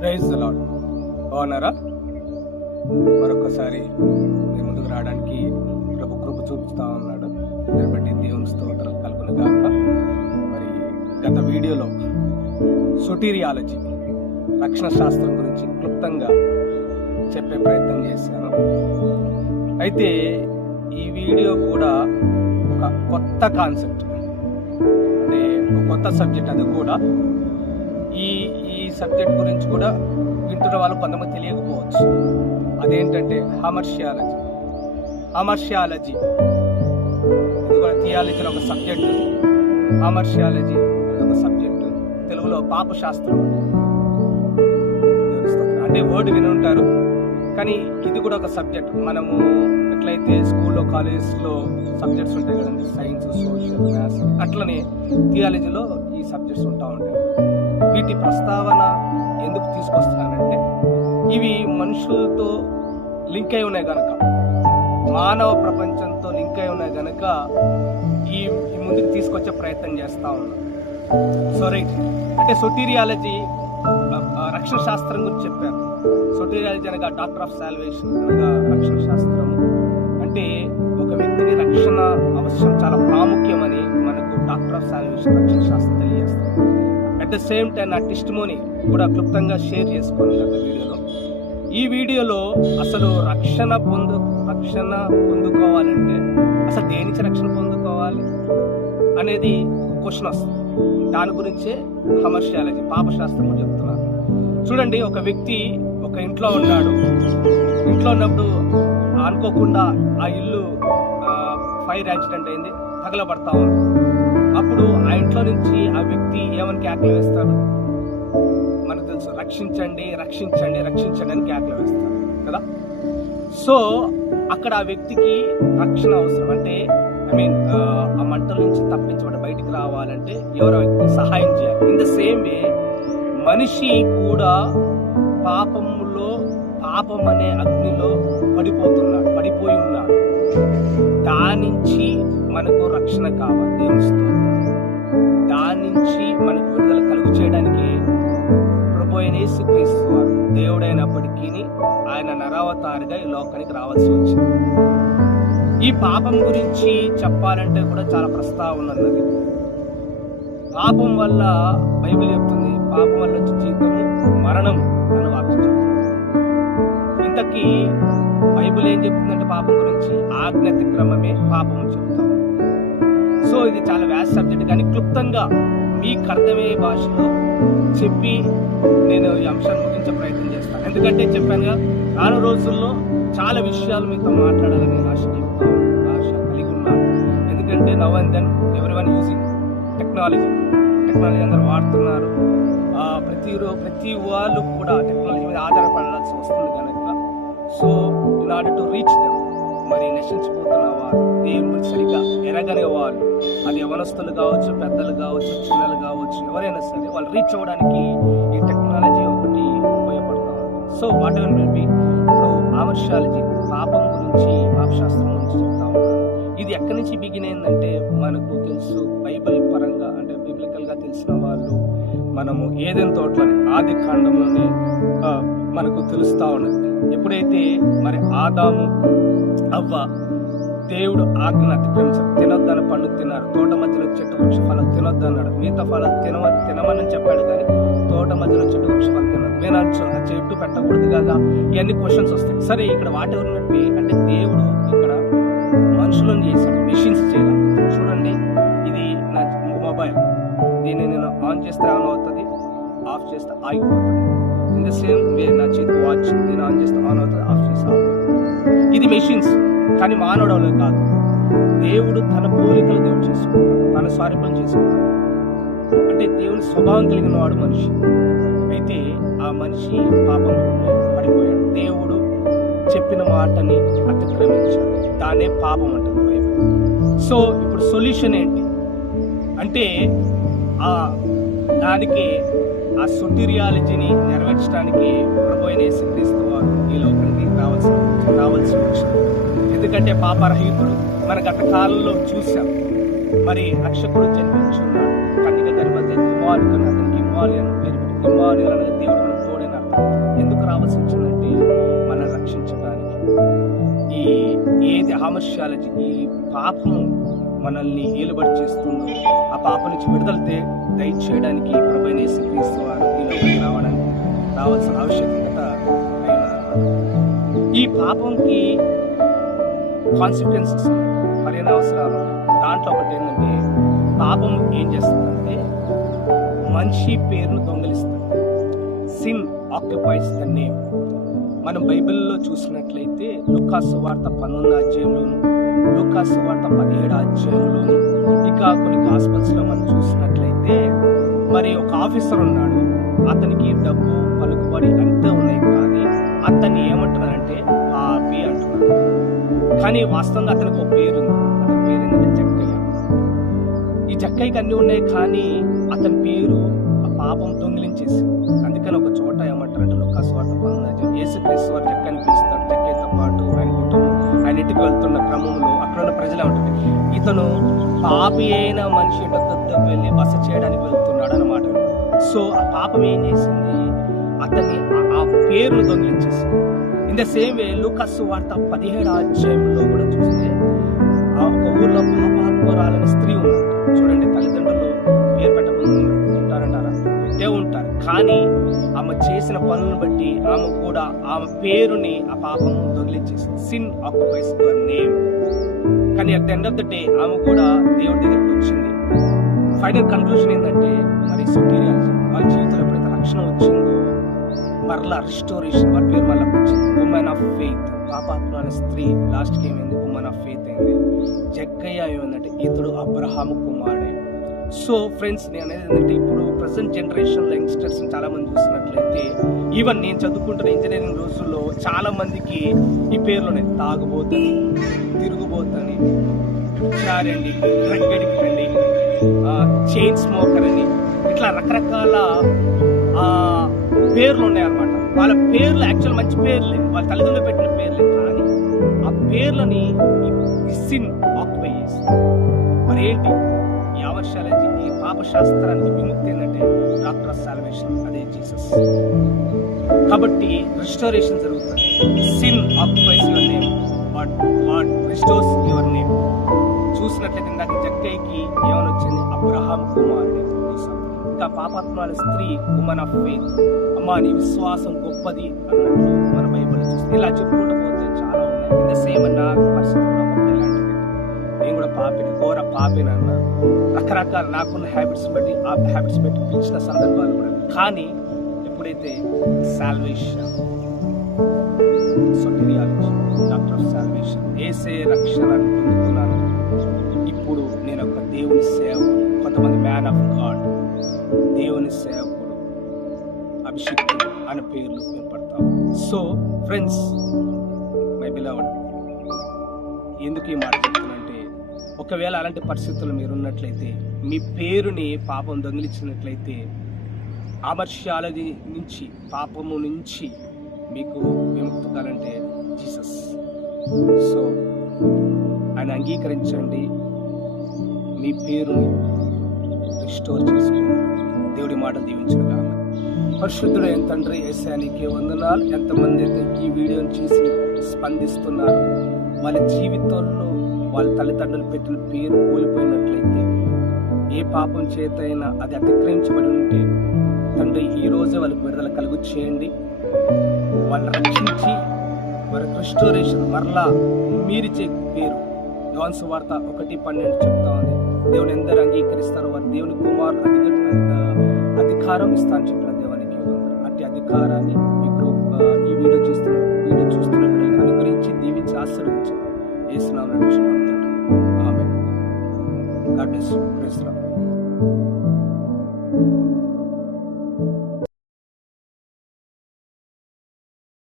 Praise the lord. బాగున్నారా? మరొకసారి మీ ముందుకు రావడానికి ప్రభు కృప చూపిస్తూ ఉన్నాడు. దాన్ని బట్టి దేవుని స్తోత్రాలు కలుగును గాక. మరి గత వీడియోలో సోటీరియాలజీ, రక్షణ శాస్త్రం గురించి క్లుప్తంగా చెప్పే ప్రయత్నం చేశాను. అయితే ఈ వీడియో కూడా ఒక కొత్త కాన్సెప్ట్, అంటే ఒక కొత్త సబ్జెక్ట్. అది కూడా ఈ సబ్జెక్ట్ గురించి కూడా వింటున్న వాళ్ళు కొంతమంది తెలియకపోవచ్చు. అదేంటంటే హమర్షియాలజీ. ఇది కూడా థియాలజీలో ఒక సబ్జెక్టు, హమర్షియాలజీ ఒక సబ్జెక్టు. తెలుగులో పాపశాస్త్రం అంటే వర్డ్ విని ఉంటారు, కానీ ఇది కూడా ఒక సబ్జెక్ట్. మనము ఎట్లయితే స్కూల్లో కాలేజ్లో సబ్జెక్ట్స్ ఉంటాయి కదండి, సైన్స్, సోషల్, మ్యాథ్స్, అట్లనే థియాలజీలో ఈ సబ్జెక్ట్స్ ఉంటా ఉంటాయి. వీటి ప్రస్తావన ఎందుకు తీసుకొస్తున్నానంటే, ఇవి మనుషులతో లింక్ అయి ఉన్నాయి కనుక, మానవ ప్రపంచంతో లింక్ అయి ఉన్నాయి కనుక ఈ ముందుకు తీసుకొచ్చే ప్రయత్నం చేస్తూ ఉన్నాం. సో రైట్, అంటే సోటీరియాలజీ రక్షణ శాస్త్రం గురించి చెప్పారు. సోటీరియాలజీ అనగా డాక్టర్ ఆఫ్ సాల్వేషన్, అనగా రక్షణ శాస్త్రం అంటే ఒక వ్యక్తికి రక్షణ అవసరం చాలా ప్రాముఖ్యమని మనకు డాక్టర్ ఆఫ్ సాల్వేషన్ రక్షణ శాస్త్రం తెలియజేస్తుంది. అట్ ద సేమ్ టైం నా టెస్టిమోనీ కూడా క్లుప్తంగా షేర్ చేసుకోండి గత వీడియోలో. ఈ వీడియోలో అసలు రక్షణ పొందుకోవాలంటే అసలు దేని నుంచి రక్షణ పొందుకోవాలి అనేది క్వశ్చన్ వస్తుంది. దాని గురించే హమర్షియాలజీ, పాపశాస్త్రం చెప్తున్నాను. చూడండి, ఒక వ్యక్తి ఒక ఇంట్లో ఉన్నాడు. ఇంట్లో ఉన్నప్పుడు అనుకోకుండా ఆ ఇల్లు ఫైర్ యాక్సిడెంట్ అయింది, తగలబడతా ఉంది. అప్పుడు ఆ ఇంట్లో నుంచి ఆ వ్యక్తి ఏమని కేకలు వేస్తాడు? మనకు తెలుసు, రక్షించండి రక్షించండి రక్షించండి అని కేకలు వేస్తాడు కదా. సో అక్కడ ఆ వ్యక్తికి రక్షణ అవసరం. అంటే ఆ మంటల నుంచి తప్పించబడి బయటికి రావాలంటే ఎవరో వ్యక్తి సహాయం చేయాలి. ఇన్ ద సేమ్ వే మనిషి కూడా పాపం అనే అగ్నిలో పడిపోయి ఉన్నాడు. దాని నుంచి మనకు రక్షణ కావాలి, దేవుని స్తోత్రం. దాని నుంచి మనకు విడుదల కలుగు చేయడానికి ప్రభు అయిన యేసుక్రీస్తు వారు దేవుడైనప్పటికీ ఆయన నరావతారిగా ఈ లోకానికి రావాల్సి వచ్చింది. ఈ పాపం గురించి చెప్పాలంటే కూడా చాలా ప్రస్తావన ఉన్నది. పాపం వల్ల బైబిల్ చెప్తుంది, పాపం వల్ల వచ్చే జీవితము మరణం అని వాక్యం చెప్తుంది. ఇంతకీ బైబిల్ ఏం చెప్తుందంటే పాపం గురించి? ఆజ్ఞ అతిక్రమమే పాపం అని చెప్తాం. సో ఇది చాలా వ్యాస్ట్ సబ్జెక్ట్, కానీ క్లుప్తంగా మీకు అర్థమయ్యే భాషలో చెప్పి నేను ఈ అంశాన్ని ముగించే ప్రయత్నం చేస్తాను. ఎందుకంటే చెప్పానుగా, రాను రోజుల్లో చాలా విషయాలు మీతో మాట్లాడాలని ఆశ కలిగి ఉన్నాను. ఎందుకంటే now and then everyone using technology అందరూ వాడుతున్నారు. ప్రతి వాళ్ళు కూడా టెక్నాలజీ మీద ఆధారపడాల్సి వస్తుంది కనుక, so in order to reach them, మరి నశించిపోతున్న వారు, దేవుని సరిగా ఎరగనే వాళ్ళు, అది యవనస్తులు కావచ్చు, పెద్దలు కావచ్చు, చిన్నలు కావచ్చు, ఎవరైనా సరే వాళ్ళు రీచ్ అవ్వడానికి ఈ టెక్నాలజీ ఒకటి ఉపయోగపడతాం. So whatever will be, ఇప్పుడు హమర్షియాలజీ, పాపం గురించి, పాపశాస్త్రం గురించి చెప్తా ఉన్నాను. ఇది ఎక్కడి నుంచి బిగిన్ అయిందంటే మనకు తెలుసు, బైబిల్ పరంగా అంటే బిబ్లికల్గా తెలిసిన వాళ్ళు మనము ఏదెన్ తోటలోనే ఆది కాండంలోనే మనకు తెలుస్తూ ఉన్నది. ఎప్పుడైతే మరి ఆదాము అవ్వ దేవుడు ఆజ్ఞను అతిక్రమించారు, తినొద్దన్న పండు తిన్నారు. తోట మధ్యలో చెట్టు వృక్ష ఫలం తినొద్దు అన్నాడు. మిగతా ఫలం తినమని చెప్పాడు, కానీ తోట మధ్యలో చెట్టు వృక్ష ఫలం తిన్నారు. నేను ఆ చెట్టు పెట్టకూడదు కదా, ఇవన్నీ క్వశ్చన్స్ వస్తాయి. సరే, ఇక్కడ వాటి ఎవరినట్టు అంటే దేవుడు ఇక్కడ మనుషులను చేశాడు, మెషిన్స్ చేయాలి. చూడండి, ఇది నా మొబైల్, దీన్ని నేను ఆన్ చేస్తే ఆన్ అవుతుంది, ఆఫ్ చేస్తే ఆగిపోతుంది. ఇన్ ద సేమ్ వే నా చేతి వాచ్, నేను ఆన్ చేస్తే ఆన్ అవుతుంది, ఆఫ్ చేస్తే ఆఫ్ అవుతుంది. ఇది మెషిన్స్, కానీ మానవుడు కాదు. దేవుడు తన పోలికలు దేవుడు చేసుకున్నాడు, తన స్వరూపం చేసుకున్నాడు. అంటే దేవుని స్వభావం కలిగిన వాడు మనిషి. అయితే ఆ మనిషి పాపం పడిపోయాడు. దేవుడు చెప్పిన మాటని అతిక్రమించాడు, దాన్నే పాపం అంటుంది బైబిల్. సో ఇప్పుడు సొల్యూషన్ ఏంటి అంటే, దానికి ఆ సోటీరియాలజీని నెరవేర్చడానికి ప్రభు అయిన యేసుక్రీస్తు వారు ఈ లోకానికి రావాల్సి వచ్చింది. ఎందుకంటే పాపరహితుడు, మన గత కాలంలో చూసాం మరి రక్షకుడు జన్మించున్నాడు. కన్యక గర్భవతి కుమారుడు కన్నా అతనికి ఇమ్మానుయేలు అని పేరు పెట్టి, ఇమ్మానుయేలు అనగా దేవుడు మనకు తోడైన అర్థం. ఎందుకు రావాల్సి వచ్చిందంటే మనం రక్షించడానికి. ఏది హామర్షాలజీ, ఈ పాపము మనల్ని ఏలుబడి చేస్తుందో ఆ పాపం నుంచి విడుదల దయచేయడానికి ప్రభువైన యేసుక్రీస్తు వారు ఈ లోకానికి రావాల్సిన ఆవశ్యకత అయినదన్నమాట. ఈ పాపంకి కాన్సిక్వెన్సెస్, పరిణామాలు. దాంట్లో ఒకటి ఏంటంటే, పాపం ఏం చేస్తుందంటే మనిషి పేరును దొంగిలిస్తుంది. Sin occupies the name. మనం బైబిల్లో చూసినట్లయితే లూకాసు సువార్త 19వ అధ్యాయంలోను, లూకాసు సువార్త 17వ అధ్యాయంలోను, ఇంకా కొన్ని గాస్పెల్స్లో మనం చూసినట్లయితే మరి ఒక ఆఫీసర్ ఉన్నాడు. అతనికి డబ్బు, పలుకుబడి అంతా ఉన్నాయి, కానీ అతన్ని ఏమంటున్నారంటే పాపి అంటున్నారు. కానీ వాస్తవంగా అతనికి ఒక పేరు ఉంది. అతని పేరు ఏంటంటే జక్కయ్య. ఈ జక్కయ్యకి అన్నీ ఉన్నాయి, కానీ అతని పేరు ఆ పాపం దొంగిలించేసింది. అందుకని ఒక చోట ఏమంటారంటే లూకాసు సువార్త 19వ అధ్యాయం, యేసుక్రీస్తు వారు జక్కయ్యని పిలుస్తాడు. జక్కయ్యతో పాటు ఆయన కుటుంబం ఆయన ఇంటికి వెళ్తున్న క్రమంలో అక్కడ ఉన్న ప్రజలు ఏమంటారు, ఇతను పాపి అయిన మనిషి యొద్దకు వెళ్ళి బస చేయడానికి వెళ్తున్నాడు అన్నమాట. సో ఆ పాపం ఏం చేసింది, అతన్ని ఆ పేరును దొంగిలించేసింది. ఇన్ ద సేమ్ వే లూకాసు సువార్త 17వ అధ్యాయంలో కూడా చూస్తే ఒక ఊర్లో పాపాత్మురాలైన స్త్రీ ఉన్నట్టు. చూడండి, తల్లిదండ్రులు పేరు పెట్టకుండా ఉంటారంటారా? పెట్టే ఉంటారు, కానీ ఆమె చేసిన పనులను బట్టి ఆమె కూడా ఆమె పేరుని ఆ పాపం దొంగిలించేసింది. Sin occupies your name. కానీ at the end of the day ఆమె కూడా దేవుడి దగ్గరికి వచ్చింది. ఫైనల్ కన్క్లూషన్ ఏంటంటే, మరి సొటీరియాలజీ వాళ్ళ జీవితంలో ఎప్పుడైతే రక్షణ వచ్చిందో మరలా రిస్టోరేషన్, వాళ్ళ పేరు మళ్ళీ వచ్చింది. Women of faith. పాపాత్మ స్త్రీ లాస్ట్కి ఏమైంది, ఉమెన్ ఆఫ్ ఫెయిత్ అయింది. జక్కయ్య ఏమైందంటే ఇతడు అబ్రహాము కుమారుడే. సో ఫ్రెండ్స్, నేను అనేది ఏంటంటే, ఇప్పుడు ప్రజెంట్ జనరేషన్లో యంగ్స్టర్స్ చాలా మంది చూసినట్లయితే, ఈవెన్ నేను చదువుకుంటున్న ఇంజనీరింగ్ రోజుల్లో చాలా మందికి ఈ పేర్లోనే తాగుబోతని, తిరుగుబోతని, చారండి, డ్రగ్ అడిక్ట్ అండి, చైన్ స్మోకర్ అని, ఇట్లా రకరకాల పేర్లు ఉన్నాయన్నమాట. వాళ్ళ పేర్లు యాక్చువల్ మంచి పేర్లే, వాళ్ళ తల్లిదండ్రులు పెట్టిన పేర్లే, కానీ ఆ పేర్లని సిన్ ఆక్యుపై చేస్తుంది. మరి ఏంటి ఈ ఆవర్షాలజీ, ఈ పాపశాస్త్రానికి విముక్తి ఏంటంటే డాక్టర్ ఆఫ్ సాల్వేషన్, అదే జీసస్. కాబట్టి రిస్టోరేషన్ జరుగుతుంది. Sin occupies your name, but restores your name. చూసినట్లయితే ఇందాక జక్కయ్యకి ఏమని వచ్చింది, అబ్రహాం కుమారుడు. ఇంకా పాపాత్మాల స్త్రీ ఉమెన్ ఆఫ్ ఫెయిత్, అమ్మా నీ విశ్వాసం గొప్పది అన్నట్లు మన బైబిల్ చూస్తే ఇలా చెప్పుకుంటూ పోతే చాలా ఉన్నాయి. ఇన్ ద సేమ్ నా పరిస్థితి కూడా ఒకటి ఇలాంటిది. నేను కూడా పాపిని, ఘోర పాపిని అన్నా. రకరకాల నాకున్న హ్యాబిట్స్ బట్టి ఆ హ్యాబిట్స్ బట్టి పిలిచిన సందర్భాలు కూడా. కానీ ఎప్పుడైతే సాల్వేషన్, సొటీరియాలజీ, డాక్టర్ ఆఫ్ సాల్వేషన్, ఏసే రక్షణను పొందుతున్నాను, ఇప్పుడు నేను ఒక దేవుని సేవకుడు, కొంతమంది మ్యాన్ ఆఫ్ గాడ్, దేవుని సేవకుడు, అభిషిక్తుడు అనే పేర్లు వినపడతాం. సో ఫ్రెండ్స్, మై బిలవడ్, ఎందుకు ఈ మాట చెప్తున్నంటే, ఒకవేళ అలాంటి పరిస్థితులు మీరున్నట్లయితే, మీ పేరుని పాపం దొంగిలించినట్లయితే, ఆమర్ష్యాలజీ నుంచి, పాపము నుంచి మీకు విముక్తి కావాలంటే జీసస్. సో ఆయన అంగీకరించండి, మీ పేరుని రిస్టోర్ చేసుకోండి. దేవుడి మాట దీవించుగా. పరిశుద్ధుడైన తండ్రి యేసయ్యకే వందనాలు. ఎంతమంది అయితే ఈ వీడియోని చూసి స్పందిస్తున్నారు, వాళ్ళ జీవితంలో వాళ్ళ తల్లిదండ్రులు పెట్టిన పేరు కోల్పోయినట్లయితే, ఏ పాపం చేత అయినా అది అతిక్రమించబడి ఉంటే, తండ్రి ఈ రోజే వాళ్ళకి విడుదల కలుగు చేయండి. వాళ్ళని రక్షించి వారికి రిస్టోరేషన్, మరలా మీరిచ్చే పేరు. యోహాను సువార్త 1:12 చెప్తా ఉంది, దేవుని ఎందరు అంగీకరిస్తారో వారు దేవుని కుమారులు అధికారం ఇస్తానని చెప్పిన దేవునికి అట్టి అధికారాన్ని ఈ వీడియో చూస్తున్న బిడ్డలు అనుగ్రహించి దీవించి ఆశీర్వదించి యేసునామమున నడుచున్నాం తండ్రి. ఆమేన్. God bless you. Praise the lord.